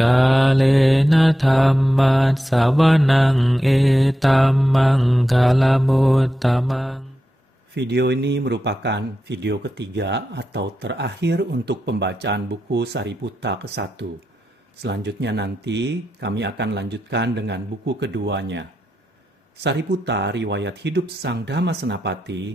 กาเลนะธัมมัสสวนังเอตัมมังคลมุตตมัง Video ini merupakan video ketiga atau terakhir untuk pembacaan buku Sariputta ke-1. Selanjutnya nanti kami akan lanjutkan dengan buku keduanya. Sariputta, riwayat hidup Sang Dhamma Senapati,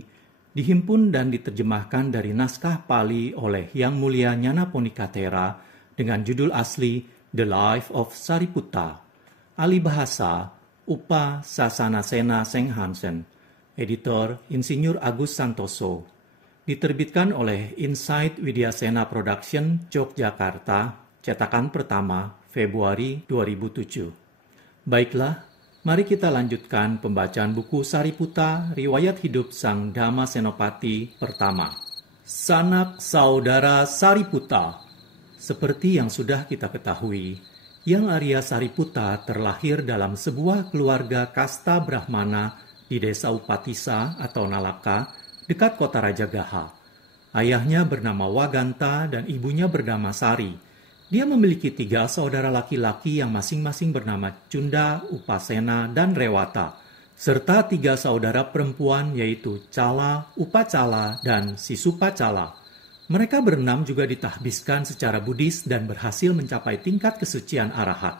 dihimpun dan diterjemahkan dari naskah Pali oleh Yang Mulia Nyana Ponikatera dengan judul asli The Life of Sariputta. Alih bahasa Upa Sasanasena Senghansen. Editor Insinyur Agus Santoso. Diterbitkan oleh Insight Widyasena Production, Yogyakarta, cetakan pertama, Februari 2007. Baiklah, mari kita lanjutkan pembacaan buku Sariputta, riwayat hidup Sang Dhamma Senopati pertama. Sanak Saudara Sariputta. Seperti yang sudah kita ketahui, Yang Arya Sariputta terlahir dalam sebuah keluarga kasta Brahmana di desa Upatisa atau Nalaka, dekat kota Rajagaha. Ayahnya bernama Waganta dan ibunya bernama Sari. Dia memiliki 3 saudara laki-laki yang masing-masing bernama Cunda, Upasena, dan Rewata, serta 3 saudara perempuan yaitu Cala, Upacala, dan Sisupacala. Mereka berenam juga ditahbiskan secara Buddhis dan berhasil mencapai tingkat kesucian arahat.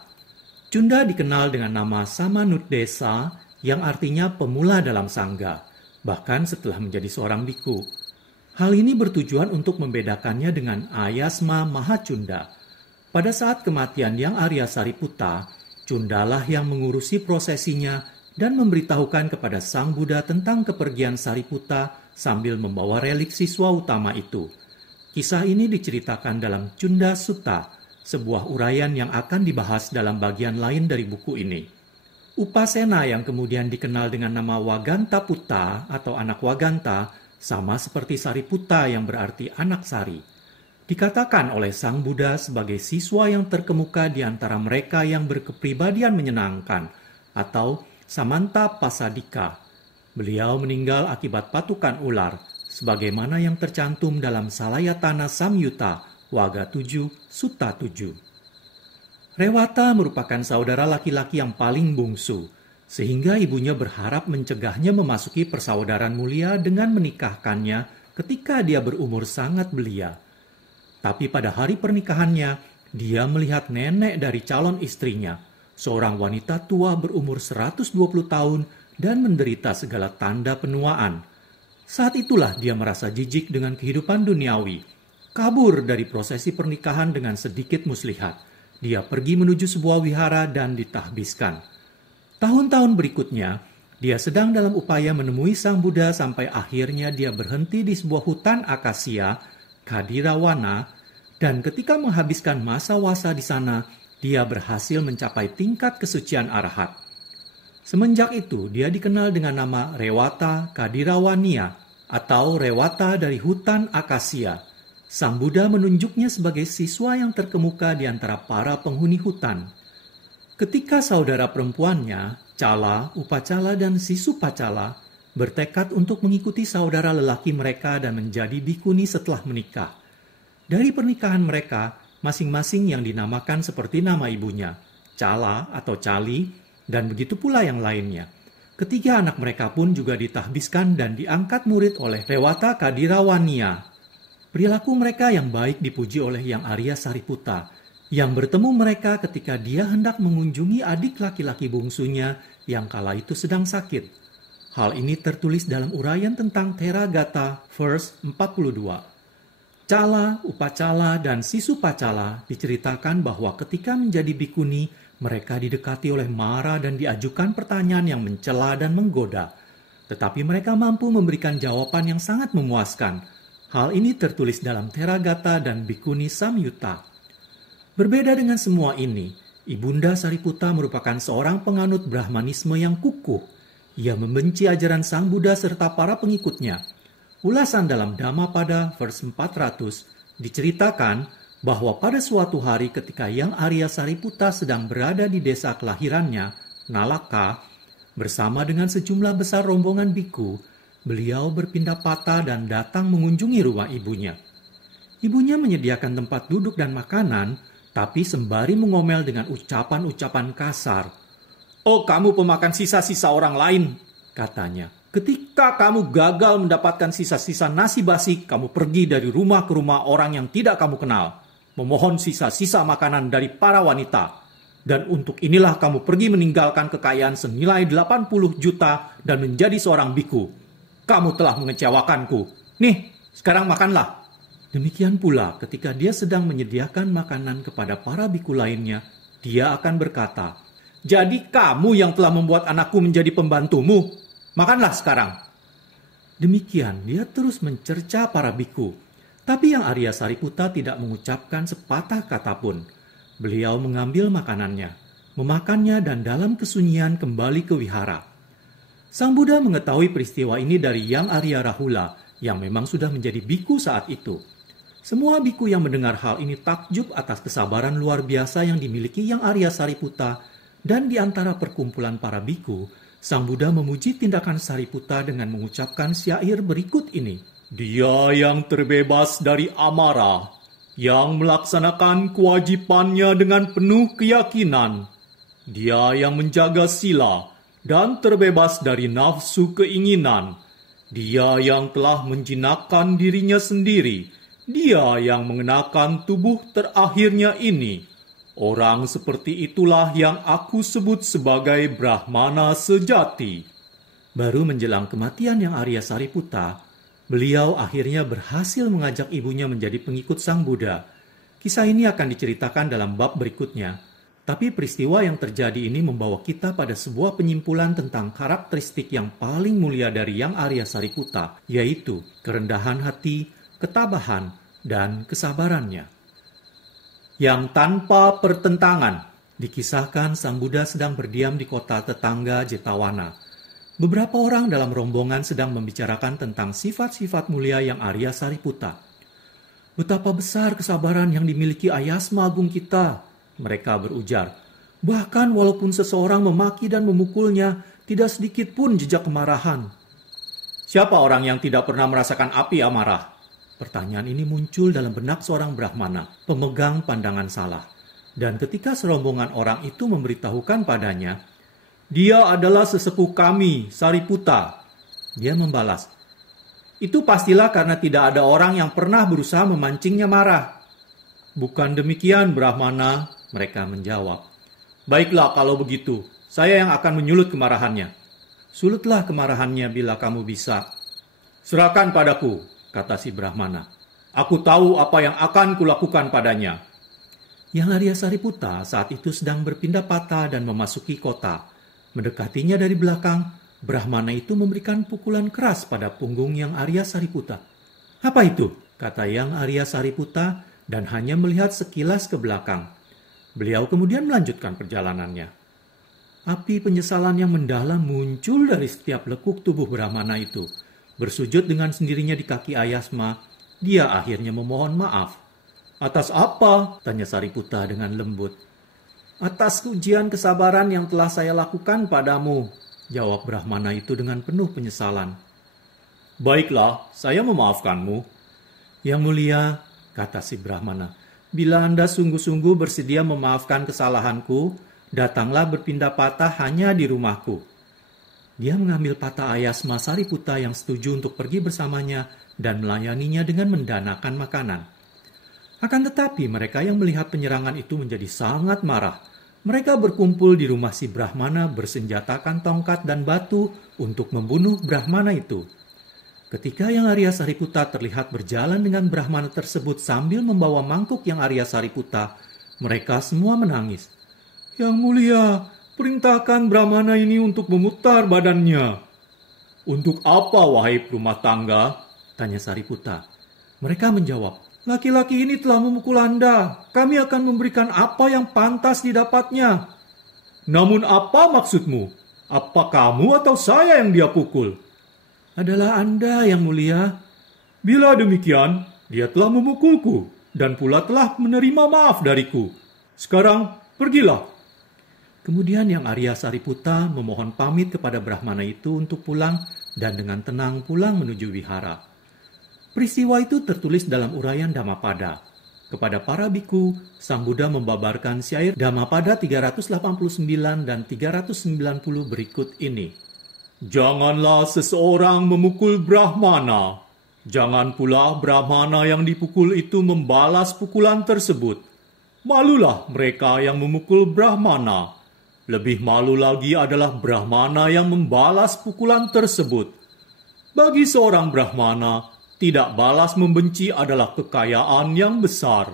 Cunda dikenal dengan nama Samanuddesa, yang artinya pemula dalam sangga, bahkan setelah menjadi seorang biku. Hal ini bertujuan untuk membedakannya dengan Ayasma Mahacunda. Pada saat kematian Yang Arya Sariputta, Cundalah yang mengurusi prosesinya dan memberitahukan kepada Sang Buddha tentang kepergian Sariputta sambil membawa relik siswa utama itu. Kisah ini diceritakan dalam Cunda Sutta, sebuah uraian yang akan dibahas dalam bagian lain dari buku ini. Upasena yang kemudian dikenal dengan nama Waganta Putta atau anak Waganta sama seperti Sariputta yang berarti anak Sari. Dikatakan oleh Sang Buddha sebagai siswa yang terkemuka di antara mereka yang berkepribadian menyenangkan atau Samanta Pasadika. Beliau meninggal akibat patukan ular sebagaimana yang tercantum dalam Salayatana Samyutta Waga 7 Sutta 7. Rewata merupakan saudara laki-laki yang paling bungsu, sehingga ibunya berharap mencegahnya memasuki persaudaraan mulia dengan menikahkannya ketika dia berumur sangat belia. Tapi pada hari pernikahannya, dia melihat nenek dari calon istrinya, seorang wanita tua berumur 120 tahun dan menderita segala tanda penuaan. Saat itulah dia merasa jijik dengan kehidupan duniawi, kabur dari prosesi pernikahan dengan sedikit muslihat. Dia pergi menuju sebuah wihara dan ditahbiskan. Tahun-tahun berikutnya, dia sedang dalam upaya menemui Sang Buddha sampai akhirnya dia berhenti di sebuah hutan akasia, Kadirawana, dan ketika menghabiskan masa wasa di sana, dia berhasil mencapai tingkat kesucian arahat. Semenjak itu, dia dikenal dengan nama Rewata Kadirawania atau Rewata dari hutan akasia. Sang Buddha menunjuknya sebagai siswa yang terkemuka di antara para penghuni hutan. Ketika saudara perempuannya, Cala, Upacala, dan Sisupacala, bertekad untuk mengikuti saudara lelaki mereka dan menjadi bikuni setelah menikah. Dari pernikahan mereka, masing-masing yang dinamakan seperti nama ibunya, Cala atau Cali, dan begitu pula yang lainnya. Ketiga anak mereka pun juga ditahbiskan dan diangkat murid oleh Rewata Kadirawania. Perilaku mereka yang baik dipuji oleh Yang Arya Sariputta, yang bertemu mereka ketika dia hendak mengunjungi adik laki-laki bungsunya yang kala itu sedang sakit. Hal ini tertulis dalam uraian tentang Theragata, verse 42. Cala, Upacala, dan Sisupacala diceritakan bahwa ketika menjadi bikuni, mereka didekati oleh Mara dan diajukan pertanyaan yang mencela dan menggoda. Tetapi mereka mampu memberikan jawaban yang sangat memuaskan. Hal ini tertulis dalam Theragata dan Bhikkhuni Samyutta. Berbeda dengan semua ini, Ibunda Sariputta merupakan seorang penganut Brahmanisme yang kukuh. Ia membenci ajaran Sang Buddha serta para pengikutnya. Ulasan dalam Dhammapada vers 400 diceritakan bahwa pada suatu hari ketika Yang Arya Sariputta sedang berada di desa kelahirannya, Nalaka, bersama dengan sejumlah besar rombongan biku, beliau berpindah patah dan datang mengunjungi rumah ibunya. Ibunya menyediakan tempat duduk dan makanan, Tapi sembari mengomel dengan ucapan-ucapan kasar. "Oh, kamu pemakan sisa-sisa orang lain," katanya. "Ketika kamu gagal mendapatkan sisa-sisa nasi basi, kamu pergi dari rumah ke rumah orang yang tidak kamu kenal, memohon sisa-sisa makanan dari para wanita. Dan untuk inilah kamu pergi meninggalkan kekayaan senilai 80 juta dan menjadi seorang biku. Kamu telah mengecewakanku. Nih, sekarang makanlah." Demikian pula ketika dia sedang menyediakan makanan kepada para biku lainnya, dia akan berkata, "Jadi kamu yang telah membuat anakku menjadi pembantumu? Makanlah sekarang." Demikian dia terus mencerca para biku. Tapi yang Arya Sariputa tidak mengucapkan sepatah kata pun. Beliau mengambil makanannya, memakannya dan dalam kesunyian kembali ke wihara. Sang Buddha mengetahui peristiwa ini dari Yang Arya Rahula yang memang sudah menjadi biku saat itu. Semua biku yang mendengar hal ini takjub atas kesabaran luar biasa yang dimiliki Yang Arya Sariputa, dan di antara perkumpulan para biku, Sang Buddha memuji tindakan Sariputa dengan mengucapkan syair berikut ini. "Dia yang terbebas dari amarah, yang melaksanakan kewajibannya dengan penuh keyakinan. Dia yang menjaga sila dan terbebas dari nafsu keinginan. Dia yang telah menjinakkan dirinya sendiri. Dia yang mengenakan tubuh terakhirnya ini. Orang seperti itulah yang aku sebut sebagai Brahmana sejati." Baru menjelang kematian Yang Arya Sariputa, beliau akhirnya berhasil mengajak ibunya menjadi pengikut Sang Buddha. Kisah ini akan diceritakan dalam bab berikutnya. Tapi peristiwa yang terjadi ini membawa kita pada sebuah penyimpulan tentang karakteristik yang paling mulia dari Yang Arya Sariputa, yaitu kerendahan hati, ketabahan, dan kesabarannya. Yang tanpa pertentangan, dikisahkan Sang Buddha sedang berdiam di kota tetangga Jetawana. Beberapa orang dalam rombongan sedang membicarakan tentang sifat-sifat mulia Yang Arya Sariputa. "Betapa besar kesabaran yang dimiliki Ayasma Agung kita," mereka berujar. "Bahkan walaupun seseorang memaki dan memukulnya, tidak sedikit pun jejak kemarahan." "Siapa orang yang tidak pernah merasakan api amarah?" Pertanyaan ini muncul dalam benak seorang Brahmana, pemegang pandangan salah. Dan ketika serombongan orang itu memberitahukan padanya, "Dia adalah sesepuh kami, Sariputa," dia membalas, "Itu pastilah karena tidak ada orang yang pernah berusaha memancingnya marah." "Bukan demikian, Brahmana," mereka menjawab. "Baiklah kalau begitu, saya yang akan menyulut kemarahannya." "Sulutlah kemarahannya bila kamu bisa." "Serahkan padaku," kata si Brahmana. "Aku tahu apa yang akan kulakukan padanya." Yang Arya Sariputa saat itu sedang berpindah patah dan memasuki kota. Mendekatinya dari belakang, Brahmana itu memberikan pukulan keras pada punggung Yang Arya Sariputa. "Apa itu?" kata Yang Arya Sariputa dan hanya melihat sekilas ke belakang. Beliau kemudian melanjutkan perjalanannya. Api penyesalan yang mendalam muncul dari setiap lekuk tubuh Brahmana itu. Bersujud dengan sendirinya di kaki Ayasma, dia akhirnya memohon maaf. "Atas apa?" tanya Sariputa dengan lembut. "Atas ujian kesabaran yang telah saya lakukan padamu," jawab Brahmana itu dengan penuh penyesalan. "Baiklah, saya memaafkanmu." "Yang mulia," kata si Brahmana, "bila Anda sungguh-sungguh bersedia memaafkan kesalahanku, datanglah berpindah patah hanya di rumahku." Dia mengambil patah Ayasma Sariputa yang setuju untuk pergi bersamanya dan melayaninya dengan mendanakan makanan. Akan tetapi mereka yang melihat penyerangan itu menjadi sangat marah. Mereka berkumpul di rumah si Brahmana bersenjatakan tongkat dan batu untuk membunuh Brahmana itu. Ketika Yang Arya Sariputa terlihat berjalan dengan Brahmana tersebut sambil membawa mangkuk Yang Arya Sariputa, mereka semua menangis. "Yang mulia, perintahkan Brahmana ini untuk memutar badannya." "Untuk apa, wahai perumah tangga?" tanya Sariputa. Mereka menjawab, "Laki-laki ini telah memukul Anda. Kami akan memberikan apa yang pantas didapatnya." "Namun apa maksudmu? Apa kamu atau saya yang dia pukul?" "Adalah Anda, Yang mulia." "Bila demikian, dia telah memukulku dan pula telah menerima maaf dariku. Sekarang pergilah." Kemudian Yang Arya Sariputa memohon pamit kepada Brahmana itu untuk pulang dan dengan tenang pulang menuju wihara. Peristiwa itu tertulis dalam uraian Dhammapada. Kepada para biku, Sang Buddha membabarkan syair Dhammapada 389 dan 390 berikut ini. Janganlah seseorang memukul Brahmana. Jangan pula Brahmana yang dipukul itu membalas pukulan tersebut. Malulah mereka yang memukul Brahmana. Lebih malu lagi adalah Brahmana yang membalas pukulan tersebut. Bagi seorang Brahmana, tidak balas membenci adalah kekayaan yang besar.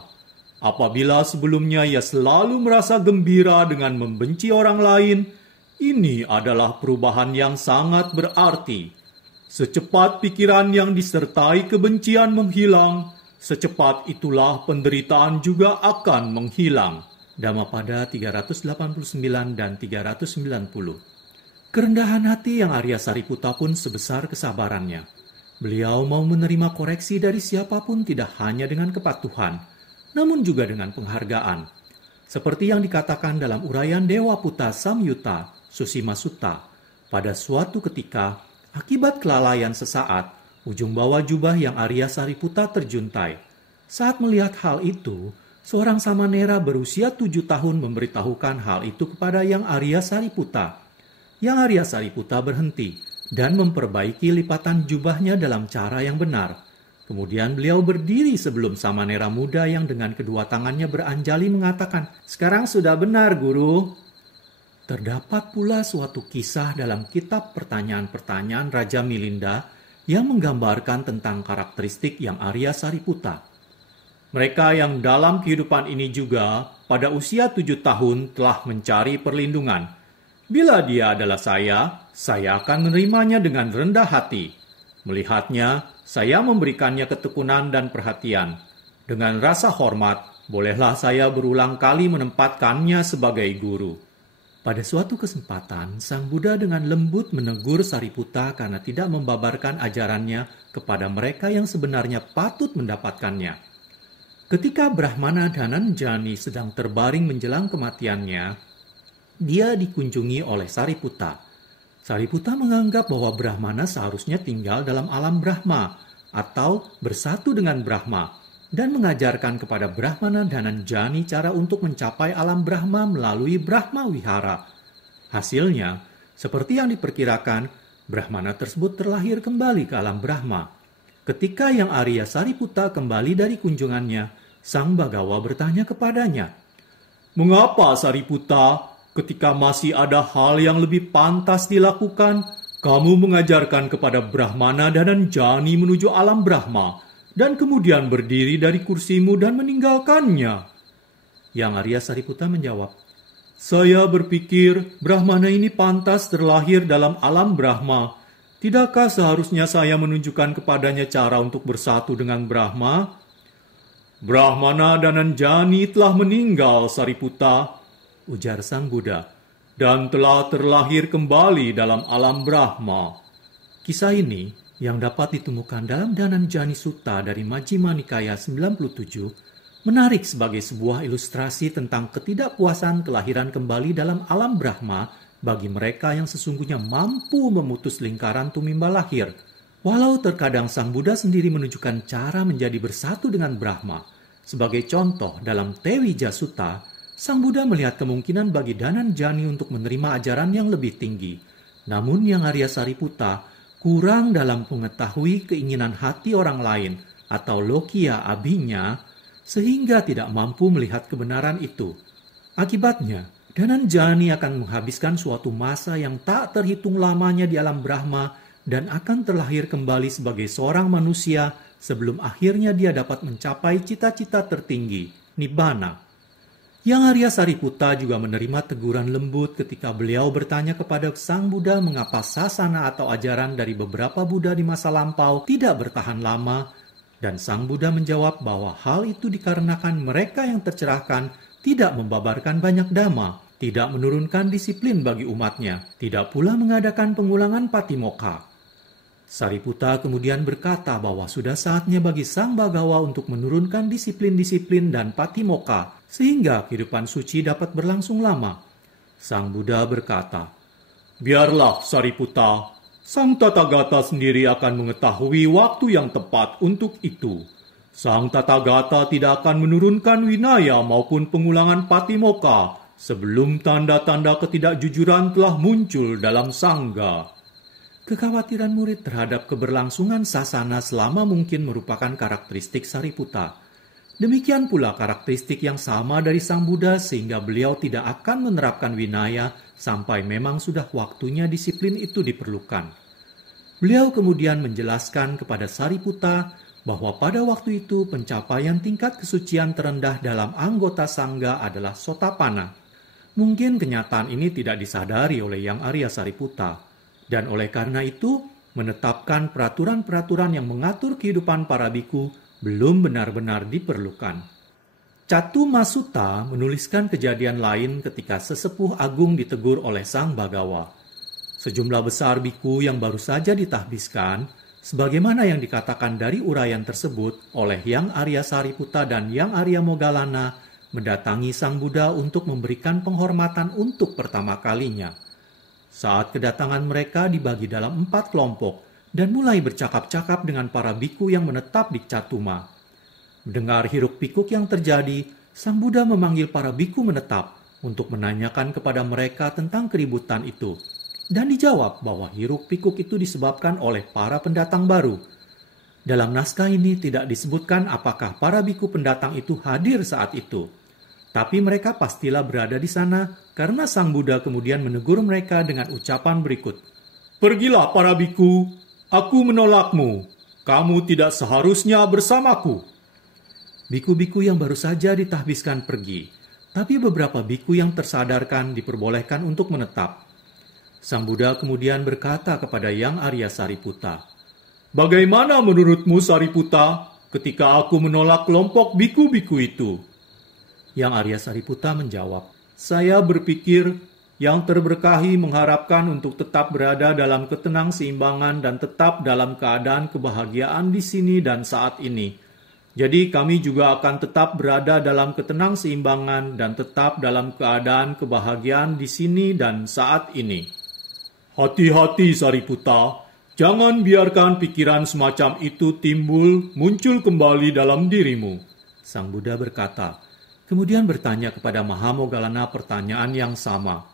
Apabila sebelumnya ia selalu merasa gembira dengan membenci orang lain, ini adalah perubahan yang sangat berarti. Secepat pikiran yang disertai kebencian menghilang, secepat itulah penderitaan juga akan menghilang. Dhammapada 389 dan 390. Kerendahan hati yang Arya Sariputta pun sebesar kesabarannya. Beliau mau menerima koreksi dari siapapun tidak hanya dengan kepatuhan, namun juga dengan penghargaan. Seperti yang dikatakan dalam uraian Dewa Putta Samyutta, Susima Sutta. Pada suatu ketika, akibat kelalaian sesaat, ujung bawah jubah yang Arya Sariputta terjuntai. Saat melihat hal itu, seorang samanera berusia 7 tahun memberitahukan hal itu kepada yang Arya Sariputta. Yang Arya Sariputta berhenti dan memperbaiki lipatan jubahnya dalam cara yang benar. Kemudian beliau berdiri sebelum samanera muda yang dengan kedua tangannya beranjali mengatakan, "Sekarang sudah benar, Guru." Terdapat pula suatu kisah dalam kitab pertanyaan-pertanyaan Raja Milinda yang menggambarkan tentang karakteristik yang Arya Sariputta. Mereka yang dalam kehidupan ini juga pada usia 7 tahun telah mencari perlindungan. Bila dia adalah saya akan menerimanya dengan rendah hati. Melihatnya, saya memberikannya ketekunan dan perhatian. Dengan rasa hormat, bolehlah saya berulang kali menempatkannya sebagai guru. Pada suatu kesempatan, Sang Buddha dengan lembut menegur Sariputta karena tidak membabarkan ajarannya kepada mereka yang sebenarnya patut mendapatkannya. Ketika Brahmana Dhananjani sedang terbaring menjelang kematiannya, dia dikunjungi oleh Sariputta. Sariputta menganggap bahwa Brahmana seharusnya tinggal dalam alam Brahma atau bersatu dengan Brahma dan mengajarkan kepada Brahmana Dhananjani cara untuk mencapai alam Brahma melalui Brahma Wihara. Hasilnya, seperti yang diperkirakan, Brahmana tersebut terlahir kembali ke alam Brahma. Ketika yang Arya Sariputta kembali dari kunjungannya, Sang Bagawa bertanya kepadanya, "Mengapa Sariputta, ketika masih ada hal yang lebih pantas dilakukan, kamu mengajarkan kepada Brahmana Dhananjani menuju alam Brahma, dan kemudian berdiri dari kursimu dan meninggalkannya?" Yang Arya Sariputta menjawab, "Saya berpikir Brahmana ini pantas terlahir dalam alam Brahma. Tidakkah seharusnya saya menunjukkan kepadanya cara untuk bersatu dengan Brahma?" "Brahmana Dhananjani telah meninggal, Sariputta," ujar Sang Buddha, "dan telah terlahir kembali dalam alam Brahma." Kisah ini yang dapat ditemukan dalam Dhananjani Sutta dari Majjhima Nikaya 97 menarik sebagai sebuah ilustrasi tentang ketidakpuasan kelahiran kembali dalam alam Brahma bagi mereka yang sesungguhnya mampu memutus lingkaran tumimba lahir. Walau terkadang Sang Buddha sendiri menunjukkan cara menjadi bersatu dengan Brahma. Sebagai contoh dalam Tewija Sutta, Sang Buddha melihat kemungkinan bagi Dhananjani untuk menerima ajaran yang lebih tinggi. Namun yang Arya Sariputta kurang dalam mengetahui keinginan hati orang lain atau lokiya abhinya, sehingga tidak mampu melihat kebenaran itu. Akibatnya, Dhananjani akan menghabiskan suatu masa yang tak terhitung lamanya di alam Brahma dan akan terlahir kembali sebagai seorang manusia sebelum akhirnya dia dapat mencapai cita-cita tertinggi, Nibbana. Yang Arya Sariputta juga menerima teguran lembut ketika beliau bertanya kepada Sang Buddha mengapa sasana atau ajaran dari beberapa Buddha di masa lampau tidak bertahan lama, dan Sang Buddha menjawab bahwa hal itu dikarenakan mereka yang tercerahkan tidak membabarkan banyak dhamma, tidak menurunkan disiplin bagi umatnya, tidak pula mengadakan pengulangan patimokkha. Sariputta kemudian berkata bahwa sudah saatnya bagi Sang Bagawa untuk menurunkan disiplin-disiplin dan patimokkha sehingga kehidupan suci dapat berlangsung lama. Sang Buddha berkata, "Biarlah Sariputta, Sang Tathagata sendiri akan mengetahui waktu yang tepat untuk itu. Sang Tathagata tidak akan menurunkan winaya maupun pengulangan patimokkha sebelum tanda-tanda ketidakjujuran telah muncul dalam sangga. Kekhawatiran murid terhadap keberlangsungan sasana selama mungkin merupakan karakteristik Sariputta. Demikian pula karakteristik yang sama dari Sang Buddha sehingga beliau tidak akan menerapkan winaya sampai memang sudah waktunya disiplin itu diperlukan. Beliau kemudian menjelaskan kepada Sariputta bahwa pada waktu itu pencapaian tingkat kesucian terendah dalam anggota sangga adalah Sotapanna. Mungkin kenyataan ini tidak disadari oleh Yang Arya Sariputta, dan oleh karena itu menetapkan peraturan-peraturan yang mengatur kehidupan para biku belum benar-benar diperlukan. Cattuma Sutta menuliskan kejadian lain ketika sesepuh agung ditegur oleh Sang Bagawa. Sejumlah besar biku yang baru saja ditahbiskan, sebagaimana yang dikatakan dari uraian tersebut oleh Yang Arya Sariputta dan Yang Arya Moggallana, mendatangi Sang Buddha untuk memberikan penghormatan untuk pertama kalinya. Saat kedatangan mereka dibagi dalam 4 kelompok, dan mulai bercakap-cakap dengan para biku yang menetap di Cattuma. Mendengar hiruk-pikuk yang terjadi, Sang Buddha memanggil para biku menetap untuk menanyakan kepada mereka tentang keributan itu. Dan dijawab bahwa hiruk-pikuk itu disebabkan oleh para pendatang baru. Dalam naskah ini tidak disebutkan apakah para biku pendatang itu hadir saat itu. Tapi mereka pastilah berada di sana karena Sang Buddha kemudian menegur mereka dengan ucapan berikut. Pergilah para biku. Aku menolakmu, kamu tidak seharusnya bersamaku. Biku-biku yang baru saja ditahbiskan pergi, tapi beberapa biku yang tersadarkan diperbolehkan untuk menetap. Sang Buddha kemudian berkata kepada Yang Arya Sariputta, bagaimana menurutmu Sariputta ketika aku menolak kelompok biku-biku itu? Yang Arya Sariputta menjawab, saya berpikir Yang terberkahi mengharapkan untuk tetap berada dalam ketenang-seimbangan dan tetap dalam keadaan kebahagiaan di sini dan saat ini. Jadi kami juga akan tetap berada dalam ketenang-seimbangan dan tetap dalam keadaan kebahagiaan di sini dan saat ini. Hati-hati Sariputta, jangan biarkan pikiran semacam itu muncul kembali dalam dirimu. Sang Buddha berkata, kemudian bertanya kepada Mahamoggallana pertanyaan yang sama.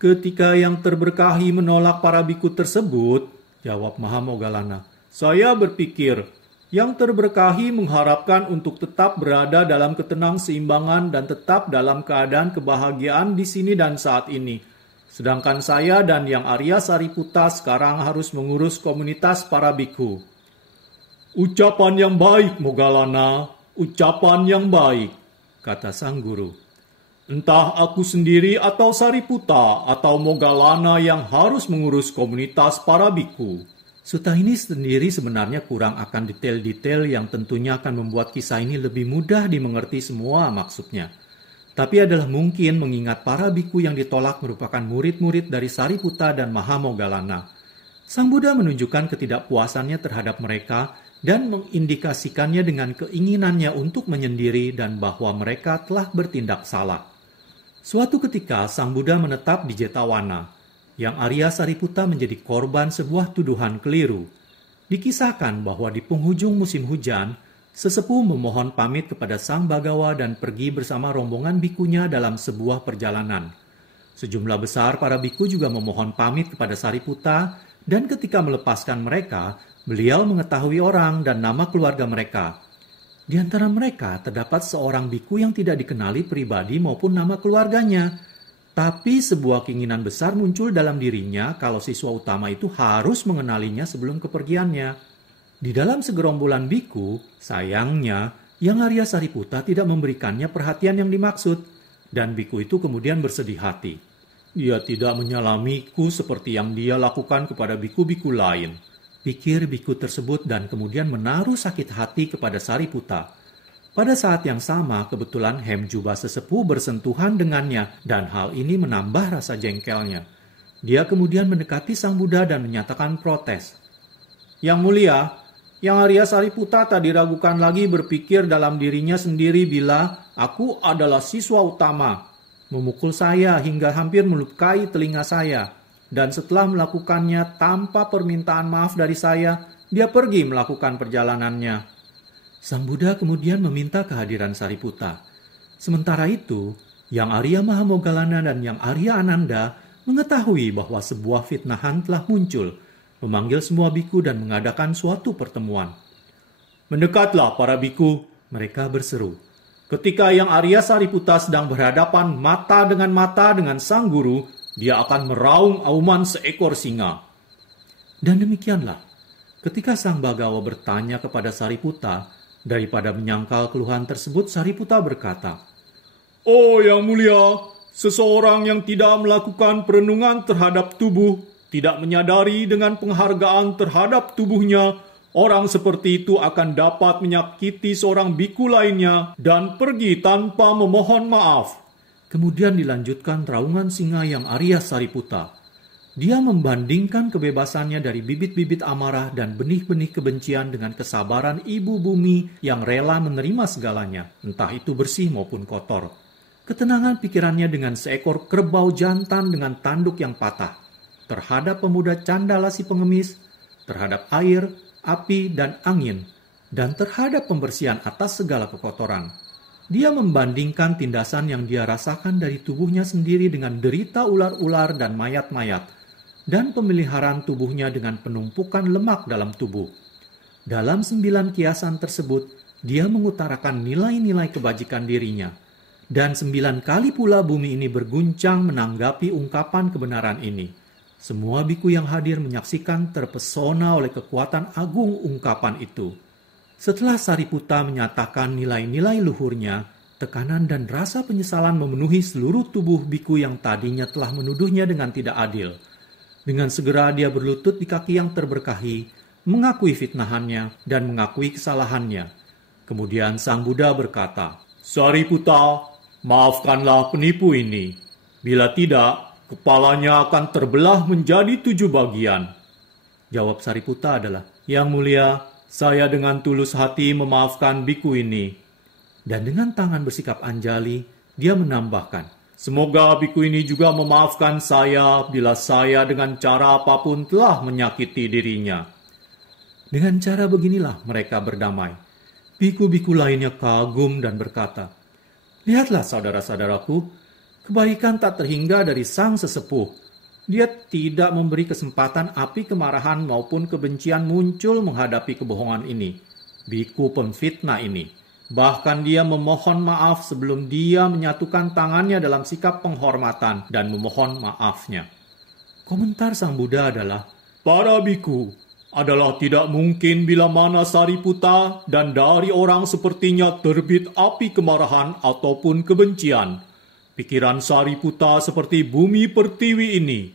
Ketika Yang terberkahi menolak para biku tersebut, jawab Mahamoggallana, saya berpikir, Yang terberkahi mengharapkan untuk tetap berada dalam ketenang-seimbangan dan tetap dalam keadaan kebahagiaan di sini dan saat ini. Sedangkan saya dan Yang Arya Sariputta sekarang harus mengurus komunitas para biku. Ucapan yang baik, Moggallana, ucapan yang baik, kata sang guru. Entah aku sendiri atau Sariputta atau Moggallana yang harus mengurus komunitas para biku. Sutta ini sendiri sebenarnya kurang akan detail-detail yang tentunya akan membuat kisah ini lebih mudah dimengerti semua maksudnya. Tapi adalah mungkin mengingat para biku yang ditolak merupakan murid-murid dari Sariputta dan Mahamoggallana. Sang Buddha menunjukkan ketidakpuasannya terhadap mereka dan mengindikasikannya dengan keinginannya untuk menyendiri dan bahwa mereka telah bertindak salah. Suatu ketika Sang Buddha menetap di Jetavana. Yang Arya Sariputta menjadi korban sebuah tuduhan keliru. Dikisahkan bahwa di penghujung musim hujan, sesepuh memohon pamit kepada Sang Bagawa dan pergi bersama rombongan bikunya dalam sebuah perjalanan. Sejumlah besar para biku juga memohon pamit kepada Sariputta dan ketika melepaskan mereka, beliau mengetahui orang dan nama keluarga mereka. Di antara mereka terdapat seorang biku yang tidak dikenali pribadi maupun nama keluarganya. Tapi sebuah keinginan besar muncul dalam dirinya kalau siswa utama itu harus mengenalinya sebelum kepergiannya. Di dalam segerombolan biku, sayangnya, Yang Arya Sariputta tidak memberikannya perhatian yang dimaksud. Dan biku itu kemudian bersedih hati. Dia tidak menyalamiku seperti yang dia lakukan kepada biku-biku lain. Pikir biku tersebut dan kemudian menaruh sakit hati kepada Sariputta. Pada saat yang sama, kebetulan Hemjuba sesepuh bersentuhan dengannya dan hal ini menambah rasa jengkelnya. Dia kemudian mendekati Sang Buddha dan menyatakan protes. Yang mulia, Yang Arya Sariputta tak diragukan lagi berpikir dalam dirinya sendiri bila aku adalah siswa utama. Memukul saya hingga hampir melukai telinga saya. Dan setelah melakukannya tanpa permintaan maaf dari saya, dia pergi melakukan perjalanannya. Sang Buddha kemudian meminta kehadiran Sariputta. Sementara itu, Yang Arya Mahamoggallana dan Yang Arya Ananda mengetahui bahwa sebuah fitnahan telah muncul, memanggil semua biku dan mengadakan suatu pertemuan. "Mendekatlah para biku," mereka berseru. "Ketika Yang Arya Sariputta sedang berhadapan mata dengan sang guru, dia akan meraung auman seekor singa." Dan demikianlah, ketika Sang Bagawa bertanya kepada Sariputta, daripada menyangkal keluhan tersebut, Sariputta berkata, "Oh Yang Mulia, seseorang yang tidak melakukan perenungan terhadap tubuh, tidak menyadari dengan penghargaan terhadap tubuhnya, orang seperti itu akan dapat menyakiti seorang biku lainnya dan pergi tanpa memohon maaf." Kemudian dilanjutkan raungan singa Yang Arya Sariputta. Dia membandingkan kebebasannya dari bibit-bibit amarah dan benih-benih kebencian dengan kesabaran ibu bumi yang rela menerima segalanya, entah itu bersih maupun kotor. Ketenangan pikirannya dengan seekor kerbau jantan dengan tanduk yang patah, terhadap pemuda candala si pengemis, terhadap air, api, dan angin, dan terhadap pembersihan atas segala kekotoran. Dia membandingkan tindasan yang dia rasakan dari tubuhnya sendiri dengan derita ular-ular dan mayat-mayat, dan pemeliharaan tubuhnya dengan penumpukan lemak dalam tubuh. Dalam 9 kiasan tersebut, dia mengutarakan nilai-nilai kebajikan dirinya. Dan 9 kali pula bumi ini berguncang menanggapi ungkapan kebenaran ini. Semua biku yang hadir menyaksikan terpesona oleh kekuatan agung ungkapan itu. Setelah Sariputta menyatakan nilai-nilai luhurnya, tekanan dan rasa penyesalan memenuhi seluruh tubuh biku yang tadinya telah menuduhnya dengan tidak adil. Dengan segera dia berlutut di kaki yang terberkahi, mengakui fitnahannya dan mengakui kesalahannya. Kemudian Sang Buddha berkata, "Sariputta, maafkanlah penipu ini. Bila tidak, kepalanya akan terbelah menjadi 7 bagian." Jawab Sariputta adalah, "Yang Mulia, saya dengan tulus hati memaafkan biku ini." Dan dengan tangan bersikap anjali, dia menambahkan, "Semoga biku ini juga memaafkan saya bila saya dengan cara apapun telah menyakiti dirinya." Dengan cara beginilah mereka berdamai. Biku-biku lainnya kagum dan berkata, "Lihatlah saudara-saudaraku, kebaikan tak terhingga dari sang sesepuh. Dia tidak memberi kesempatan api kemarahan maupun kebencian muncul menghadapi kebohongan ini, biku pemfitnah ini. Bahkan dia memohon maaf sebelum dia menyatukan tangannya dalam sikap penghormatan dan memohon maafnya." Komentar Sang Buddha adalah, "Para biku, adalah tidak mungkin bila mana Sariputta dan dari orang sepertinya terbit api kemarahan ataupun kebencian. Pikiran Sariputta seperti bumi pertiwi ini,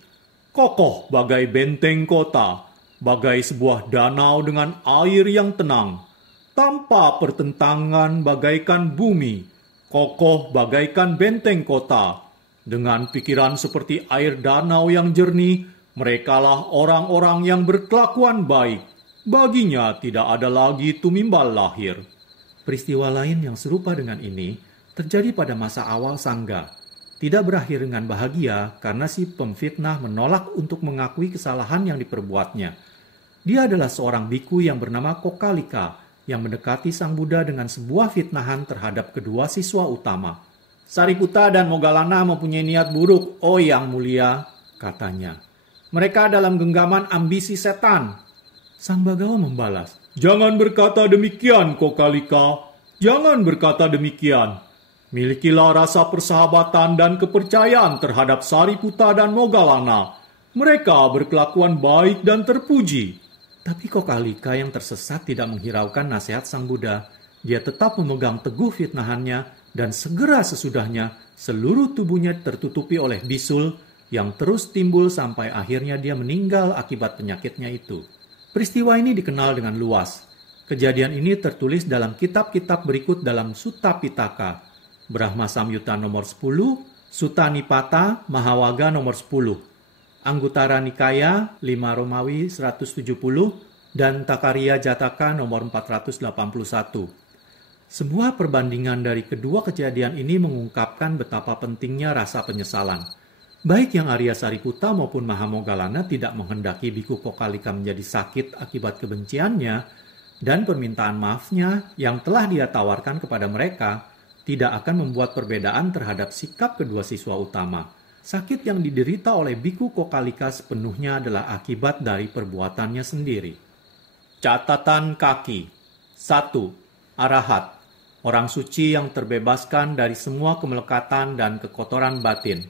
kokoh bagai benteng kota, bagai sebuah danau dengan air yang tenang, tanpa pertentangan bagaikan bumi, kokoh bagaikan benteng kota. Dengan pikiran seperti air danau yang jernih, merekalah orang-orang yang berkelakuan baik. Baginya tidak ada lagi tumimbal lahir." Peristiwa lain yang serupa dengan ini terjadi pada masa awal Sangga. Tidak berakhir dengan bahagia karena si pemfitnah menolak untuk mengakui kesalahan yang diperbuatnya. Dia adalah seorang biku yang bernama Kokalika yang mendekati Sang Buddha dengan sebuah fitnahan terhadap kedua siswa utama. "Sariputta dan Moggallana mempunyai niat buruk, oh Yang Mulia," katanya. "Mereka dalam genggaman ambisi setan." Sang Bagawa membalas, "Jangan berkata demikian, Kokalika. Jangan berkata demikian. Milikilah rasa persahabatan dan kepercayaan terhadap Sariputta dan Moggallana. Mereka berkelakuan baik dan terpuji." Tapi Kokalika yang tersesat tidak menghiraukan nasihat Sang Buddha. Dia tetap memegang teguh fitnahannya dan segera sesudahnya seluruh tubuhnya tertutupi oleh bisul yang terus timbul sampai akhirnya dia meninggal akibat penyakitnya itu. Peristiwa ini dikenal dengan luas. Kejadian ini tertulis dalam kitab-kitab berikut dalam Sutta Pitaka, Brahma Samyutta nomor 10, Sutta Nipata Mahawaga nomor 10, Anguttara Nikaya 5 Romawi 170, dan Takariya Jataka nomor 481. Sebuah perbandingan dari kedua kejadian ini mengungkapkan betapa pentingnya rasa penyesalan. Baik Yang Arya Sariputta maupun Mahamoggallana tidak menghendaki biku Kokalika menjadi sakit akibat kebenciannya, dan permintaan maafnya yang telah dia tawarkan kepada mereka tidak akan membuat perbedaan terhadap sikap kedua siswa utama. Sakit yang diderita oleh Biku Kokalika sepenuhnya adalah akibat dari perbuatannya sendiri. Catatan kaki. 1. Arahat. Orang suci yang terbebaskan dari semua kemelekatan dan kekotoran batin.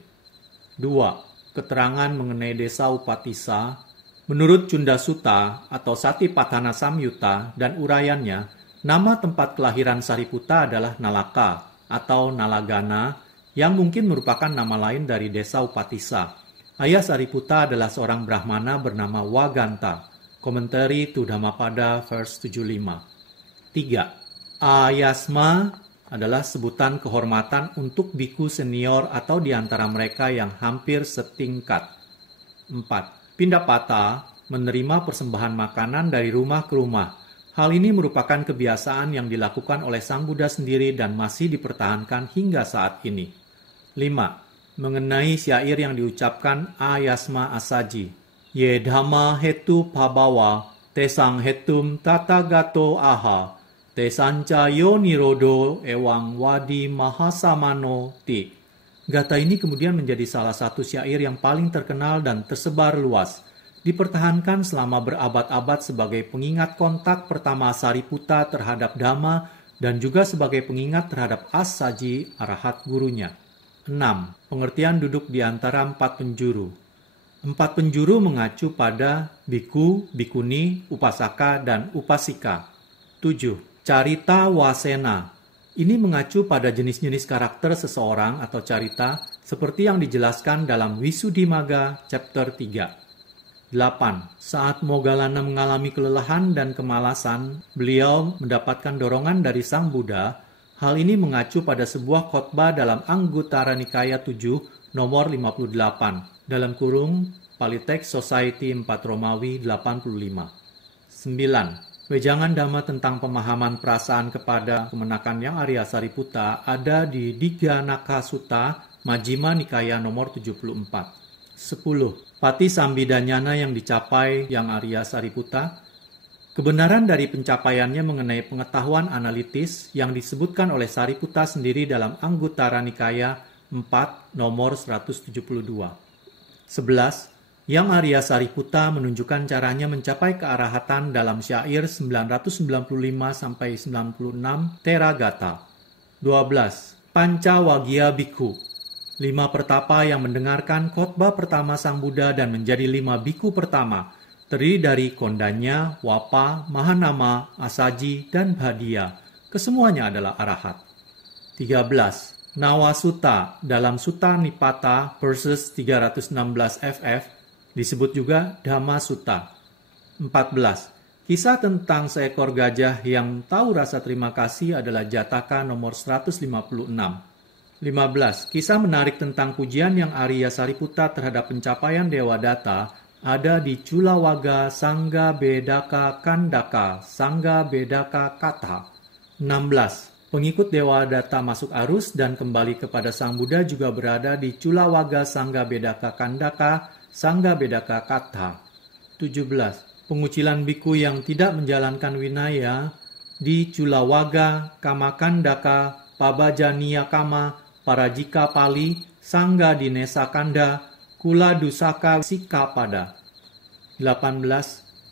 2. Keterangan mengenai desa Upatissa. Menurut Cunda Sutta atau Satipatthana Samyutta dan uraiannya, nama tempat kelahiran Sariputta adalah Nalaka atau Nalagana yang mungkin merupakan nama lain dari desa Upatissa. Ayah Sariputta adalah seorang Brahmana bernama Waganta. Komentari Tu Dhammapada verse 75. 3. Ayasma adalah sebutan kehormatan untuk biku senior atau di antara mereka yang hampir setingkat. 4. Pindapata menerima persembahan makanan dari rumah ke rumah. Hal ini merupakan kebiasaan yang dilakukan oleh Sang Buddha sendiri dan masih dipertahankan hingga saat ini. 5. Mengenai syair yang diucapkan Ayasma Asaji. Ye dhamma hetu pabawa, tesang hetum tatagato aha, tesanca yo nirodo ewang wadi mahasamano ti. Gata ini kemudian menjadi salah satu syair yang paling terkenal dan tersebar luas. Dipertahankan selama berabad-abad sebagai pengingat kontak pertama Sariputta terhadap Dhamma dan juga sebagai pengingat terhadap Asaji, arahat gurunya. 6. Pengertian duduk di antara 4 penjuru. 4 penjuru mengacu pada biku, bikuni, upasaka, dan upasika. 7. Carita wasena. Ini mengacu pada jenis-jenis karakter seseorang atau carita seperti yang dijelaskan dalam Visuddhimagga chapter 3. 8. Saat Moggallana mengalami kelelahan dan kemalasan, beliau mendapatkan dorongan dari Sang Buddha. Hal ini mengacu pada sebuah khotbah dalam Anguttara Nikaya 7 nomor 58 dalam kurung Paliteks Society 4 Romawi 85. 9. Wejangan Dhamma tentang pemahaman perasaan kepada kemenakan yang Arya Sariputta ada di Dighanakha Sutta, Majjhima Nikaya nomor 74. 10. Pati Sambidanyana yang dicapai yang Arya Sariputta. Kebenaran dari pencapaiannya mengenai pengetahuan analitis yang disebutkan oleh Sariputta sendiri dalam Anguttara Nikaya 4 nomor 172. 11. Yang Arya Sariputta menunjukkan caranya mencapai kearahatan dalam syair 995-96 Theragata. 12. Pancawagya Bhikkhu. 5 pertapa yang mendengarkan khotbah pertama Sang Buddha dan menjadi 5 biku pertama, terdiri dari Kondanya, Wapa, Mahanama, Asaji, dan Bhaddiya. Kesemuanya adalah arahat. 13. Nawasutta dalam Sutta Nipata verses 316 FF disebut juga Dhamma Sutta. 14. Kisah tentang seekor gajah yang tahu rasa terima kasih adalah Jataka nomor 156. 15. Kisah menarik tentang pujian yang Arya Sariputta terhadap pencapaian Dewa Datta ada di Culawaga Sangga Bedaka Kandaka Sangga Bedaka Kata. 16. Pengikut Dewa Datta masuk arus dan kembali kepada Sang Buddha juga berada di Culawaga Sangga Bedaka Kandaka Sangga Bedaka Kata. 17. Pengucilan biku yang tidak menjalankan winaya di Culawaga Kamakandaka Pabajaniya Kama Parajika Pali Sangga Dinesa Kanda Kula Dusaka Sikapada. 18.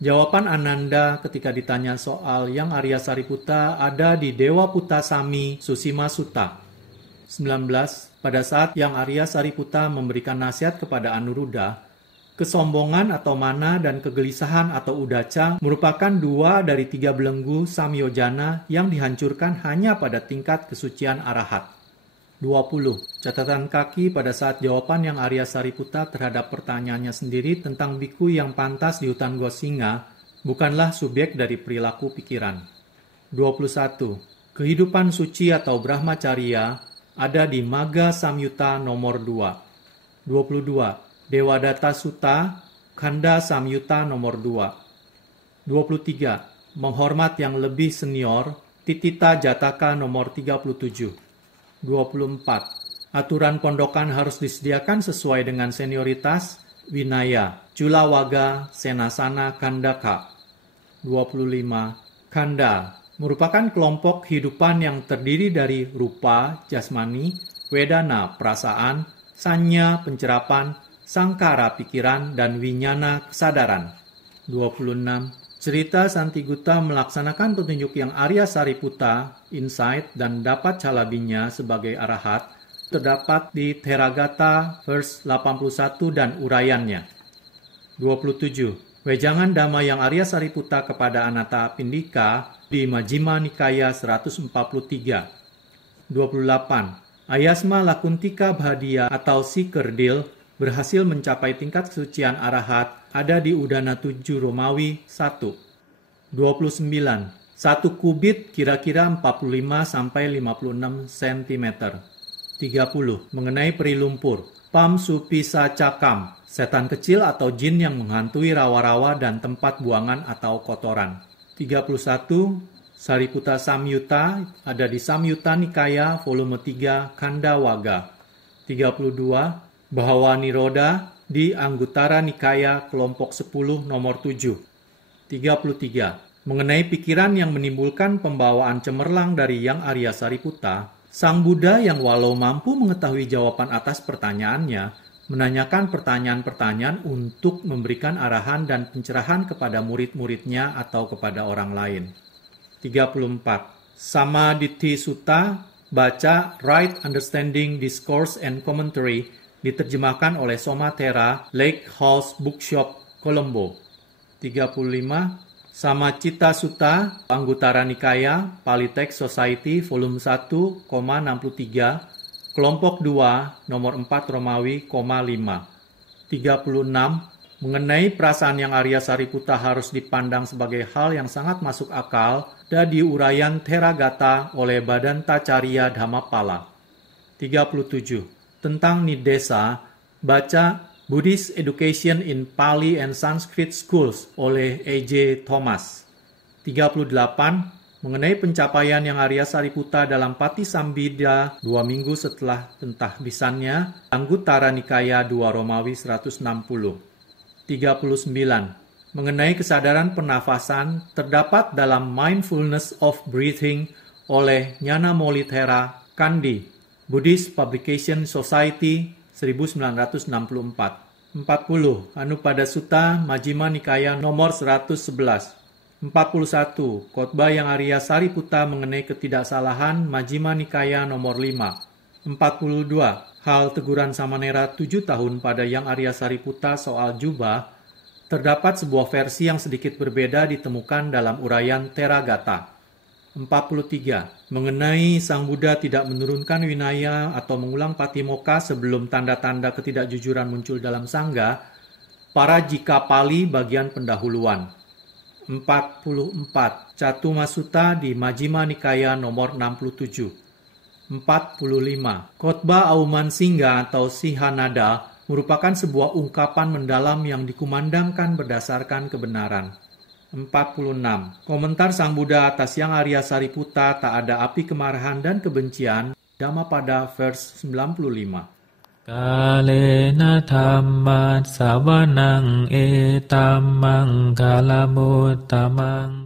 Jawaban Ananda ketika ditanya soal yang Arya Sariputta ada di Dewa Puttasami Susima Sutta. 19. Pada saat yang Arya Sariputta memberikan nasihat kepada Anuruddha, kesombongan atau mana dan kegelisahan atau udaca merupakan 2 dari 3 belenggu samyojana yang dihancurkan hanya pada tingkat kesucian arahat. 20. Catatan kaki pada saat jawaban yang Arya Sariputta terhadap pertanyaannya sendiri tentang biku yang pantas di hutan Gosinga bukanlah subjek dari perilaku pikiran. 21. Kehidupan suci atau Brahmacharya ada di Magga Samyutta nomor 2. 22. Devadatta Sutta, Khanda Samyutta nomor 2. 23. Menghormat yang lebih senior, Titita Jataka nomor 37. 24. Aturan pondokan harus disediakan sesuai dengan senioritas, Vinaya, Culawaga, Senasana, Kandaka. 25. Kanda merupakan kelompok kehidupan yang terdiri dari rupa, jasmani, wedana, perasaan, sanya, pencerapan, sangkara, pikiran, dan winyana, kesadaran. 26. Cerita Santigutta melaksanakan petunjuk yang Arya Sariputta, insight, dan dapat calabinya sebagai arahat, terdapat di Theragata, verse 81 dan uraiannya. 27. Wejangan Dhamma yang Arya Sariputta kepada Anatta Pindika di Majjhima Nikaya 143. 28. Ayasma Lakuntika Bhadia atau si kerdil berhasil mencapai tingkat kesucian arahat ada di Udana 7 Romawi 1. 29. Satu kubit kira-kira 45-56 cm. 30. Mengenai peri lumpur. Pam supisa cakam, setan kecil atau jin yang menghantui rawa-rawa dan tempat buangan atau kotoran. 31. Sariputta Samyutta ada di Samyutta Nikaya volume 3 Kanda Waga. 32. Bahawa Niroda di Anguttara Nikaya kelompok 10 nomor 7. 33. Mengenai pikiran yang menimbulkan pembawaan cemerlang dari Yang Arya Sariputta, Sang Buddha yang walau mampu mengetahui jawaban atas pertanyaannya, menanyakan pertanyaan-pertanyaan untuk memberikan arahan dan pencerahan kepada murid-muridnya atau kepada orang lain. 34. Samaditthi Sutta, baca Right Understanding Discourse and Commentary, diterjemahkan oleh Somatera, Lake House Bookshop, Colombo. 35. Samaccitta Sutta, Anguttara Nikaya, Pali Text Society, volume 1, 63, kelompok 2, nomor 4 Romawi, 5. 36. Mengenai perasaan yang Arya Sariputta harus dipandang sebagai hal yang sangat masuk akal dan diuraian Theragata oleh Badantacarya Dhammapala. 37. Tentang Nidesa, baca Buddhist Education in Pali and Sanskrit Schools oleh A.J. Thomas. 38. Mengenai pencapaian yang Arya Sariputta dalam Patisambhida 2 minggu setelah pentahbisannya, Anguttara Nikaya 2 Romawi 160. 39. Mengenai kesadaran pernafasan terdapat dalam Mindfulness of Breathing oleh Nyana Molithera Kandi, Buddhist Publication Society 1964. 40. Anupada Sutta, Majjhima Nikaya nomor 111. 41. Khotbah yang Arya Sariputta mengenai ketidaksalahan, Majjhima Nikaya nomor 5. 42. Hal teguran Samanera 7 tahun pada Yang Arya Sariputta soal jubah, terdapat sebuah versi yang sedikit berbeda ditemukan dalam uraian Theragata. 43. Mengenai Sang Buddha tidak menurunkan winaya atau mengulang patimokkha sebelum tanda-tanda ketidakjujuran muncul dalam sangga, para jika Pali bagian pendahuluan. 44. Catumasutta di Majjhima Nikaya nomor 67. 45. Khotbah Auman Singha atau Sihanada merupakan sebuah ungkapan mendalam yang dikumandangkan berdasarkan kebenaran. 46. Komentar Sang Buddha atas Yang Arya Sariputta tak ada api kemarahan dan kebencian, Dhammapada verse 95. Kalena dhammat savanang etamang kalamuttamang